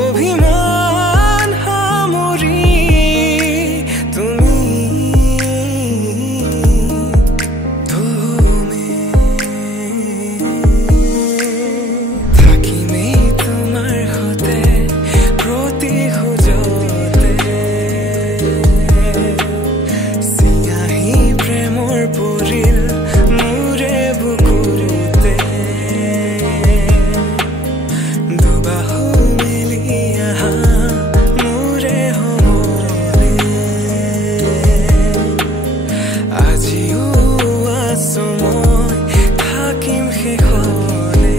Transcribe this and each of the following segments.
অভিমান সামৰি তুমি থাকিমেই তোমাৰ সতে প্ৰতি খোজতে চিয়াহী প্ৰেমৰ পৰিল মোৰে বুকুতে দুবাহু মেলি আহা মোৰে সমলে আজিও আছো মই থাকিম শেষলে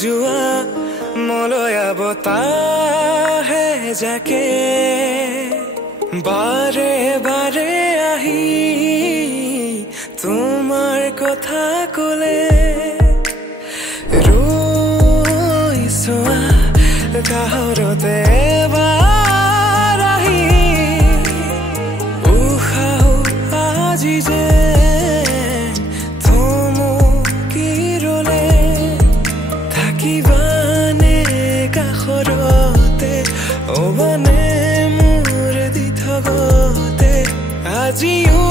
যোৱা মলয়া বতাহে যাকে বাৰে বাৰে আহি তোমাৰ কথা কলে ৰৈ চোৱা কাহৰতে এবাৰ আহি উশাহ আজি যে কিবানে কাষৰতে অবানে মোৰ দি থগতে আজিও